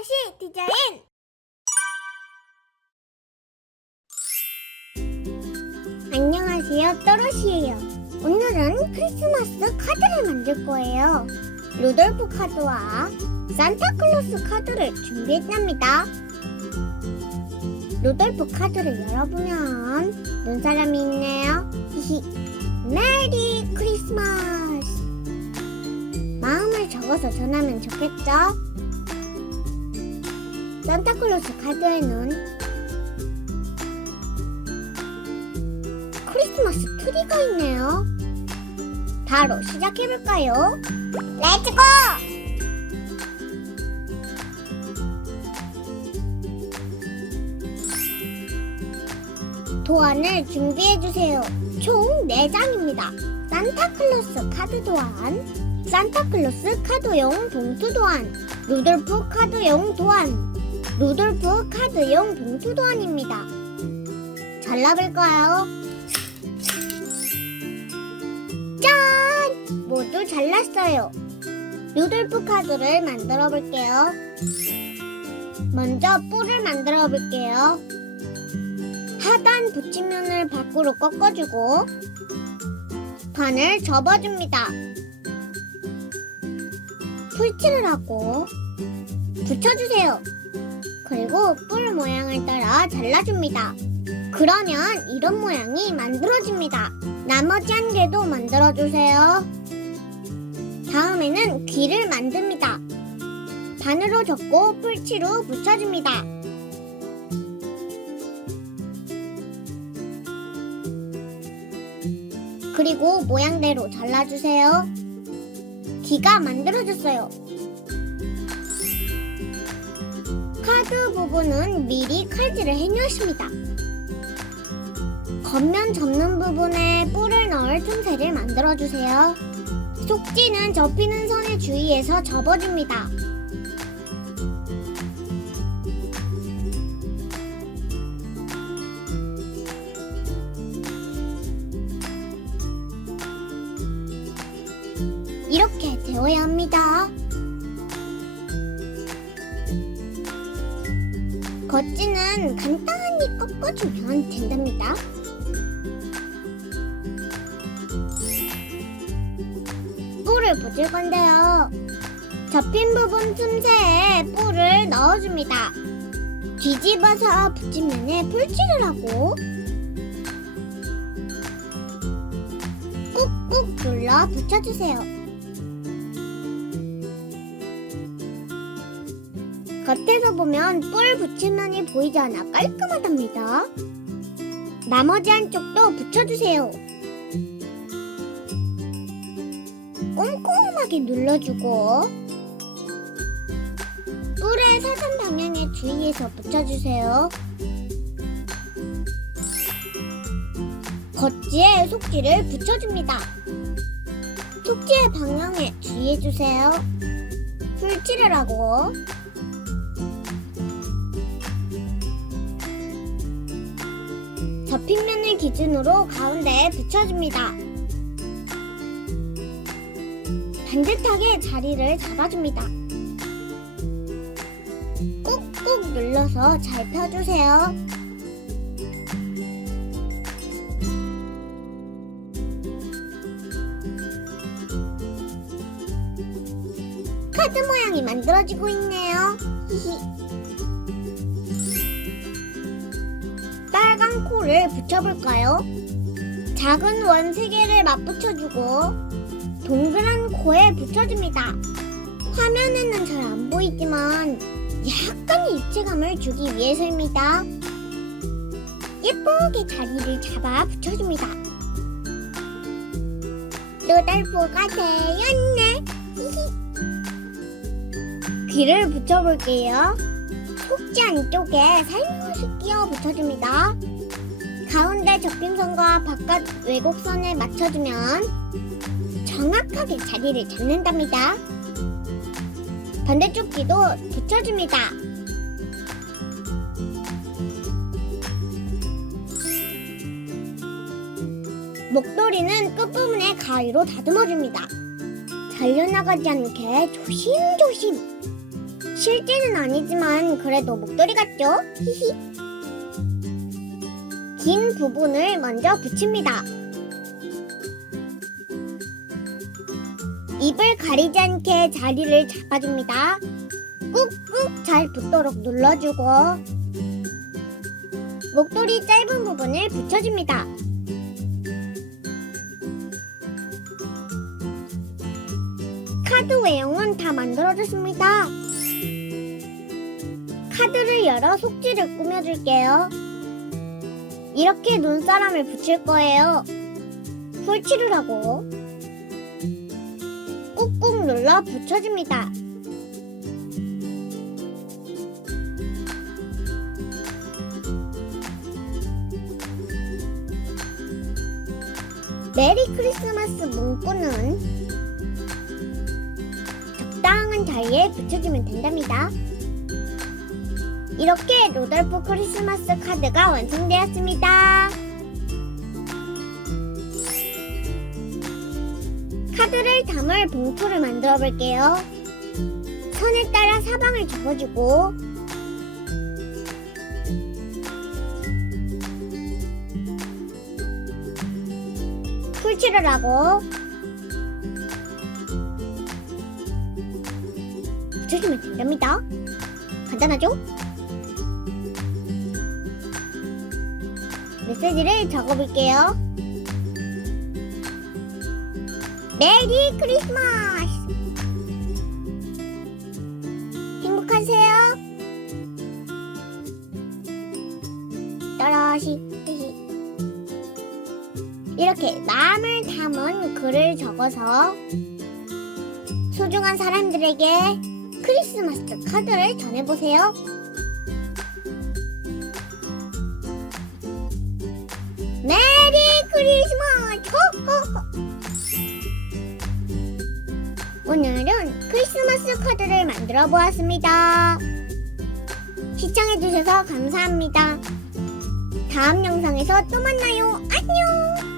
또로시 디자인. 안녕하세요, 또로시예요. 오늘은 크리스마스 카드를 만들 거예요. 루돌프 카드와 산타클로스 카드를 준비했답니다. 루돌프 카드를 열어보면 눈사람이 있네요. 히히. 메리 크리스마스. 마음을 적어서 전하면 좋겠죠? 산타클로스 카드에는 크리스마스 트리가 있네요. 바로 시작해볼까요? 렛츠고! 도안을 준비해주세요. 총 4장입니다. 산타클로스 카드 도안, 산타클로스 카드용 봉투 도안, 루돌프 카드용 도안, 루돌프 카드용 봉투 도안입니다. 잘라볼까요? 짠! 모두 잘랐어요. 루돌프 카드를 만들어 볼게요. 먼저 뿔을 만들어 볼게요. 하단 붙임면을 밖으로 꺾어주고 반을 접어줍니다. 풀칠을 하고 붙여주세요. 그리고 뿔 모양을 따라 잘라줍니다. 그러면 이런 모양이 만들어집니다. 나머지 한 개도 만들어주세요. 다음에는 귀를 만듭니다. 반으로 접고 풀치로 붙여줍니다. 그리고 모양대로 잘라주세요. 귀가 만들어졌어요. 카드 부분은 미리 칼질을 해놓으십니다. 겉면 접는 부분에 뿔을 넣을 틈새를 만들어주세요. 속지는 접히는 선에 주의해서 접어줍니다. 이렇게 되어야 합니다. 겉지는 간단히 꺾어주면 된답니다. 뿔을 붙일 건데요. 접힌 부분 틈새에 뿔을 넣어줍니다. 뒤집어서 붙임면에 풀칠을 하고 꾹꾹 눌러 붙여주세요. 겉에서 보면 뿔 붙임면이 보이지 않아 깔끔하답니다. 나머지 한쪽도 붙여주세요. 꼼꼼하게 눌러주고 뿔의 사선 방향에 주의해서 붙여주세요. 겉지에 속지를 붙여줍니다. 속지의 방향에 주의해주세요. 풀칠을 하고 접힌 면을 기준으로 가운데에 붙여줍니다. 반듯하게 자리를 잡아줍니다. 꾹꾹 눌러서 잘 펴주세요. 카드 모양이 만들어지고 있네요. 히히. 빨간 코를 붙여볼까요? 작은 원 3개를 맞붙여주고 동그란 코에 붙여줍니다. 화면에는 잘 안 보이지만 약간의 입체감을 주기 위해서입니다. 예쁘게 자리를 잡아 붙여줍니다. 루돌프가 되었네. 귀를 붙여볼게요. 속지 안쪽에 살며시 끼워 붙여줍니다. 가운데 접힘선과 바깥 왜곡선을 맞춰주면 정확하게 자리를 잡는답니다. 반대쪽 귀도 붙여줍니다. 목도리는 끝부분에 가위로 다듬어줍니다. 잘려나가지 않게 조심조심 실제는 아니지만 그래도 목도리 같죠? 히히. 긴 부분을 먼저 붙입니다. 입을 가리지 않게 자리를 잡아줍니다. 꾹꾹 잘 붙도록 눌러주고 목도리 짧은 부분을 붙여줍니다. 카드 외형은 다 만들어졌습니다. 카드를 열어 속지를 꾸며줄게요. 이렇게 눈사람을 붙일 거예요. 풀칠을 하고 꾹꾹 눌러 붙여줍니다. 메리 크리스마스 문구는 적당한 자리에 붙여주면 된답니다. 이렇게 로돌프 크리스마스 카드가 완성되었습니다. 카드를 담을 봉투를 만들어 볼게요. 선에 따라 사방을 접어주고 풀칠을 하고 붙여주면 된답니다. 간단하죠? 메시지를 적어볼게요. 메리 크리스마스! 행복하세요. 따라시. 이렇게 마음을 담은 글을 적어서 소중한 사람들에게 크리스마스 카드를 전해보세요. 메리 크리스마스! 호호호! 오늘은 크리스마스 카드를 만들어 보았습니다. 시청해주셔서 감사합니다. 다음 영상에서 또 만나요. 안녕!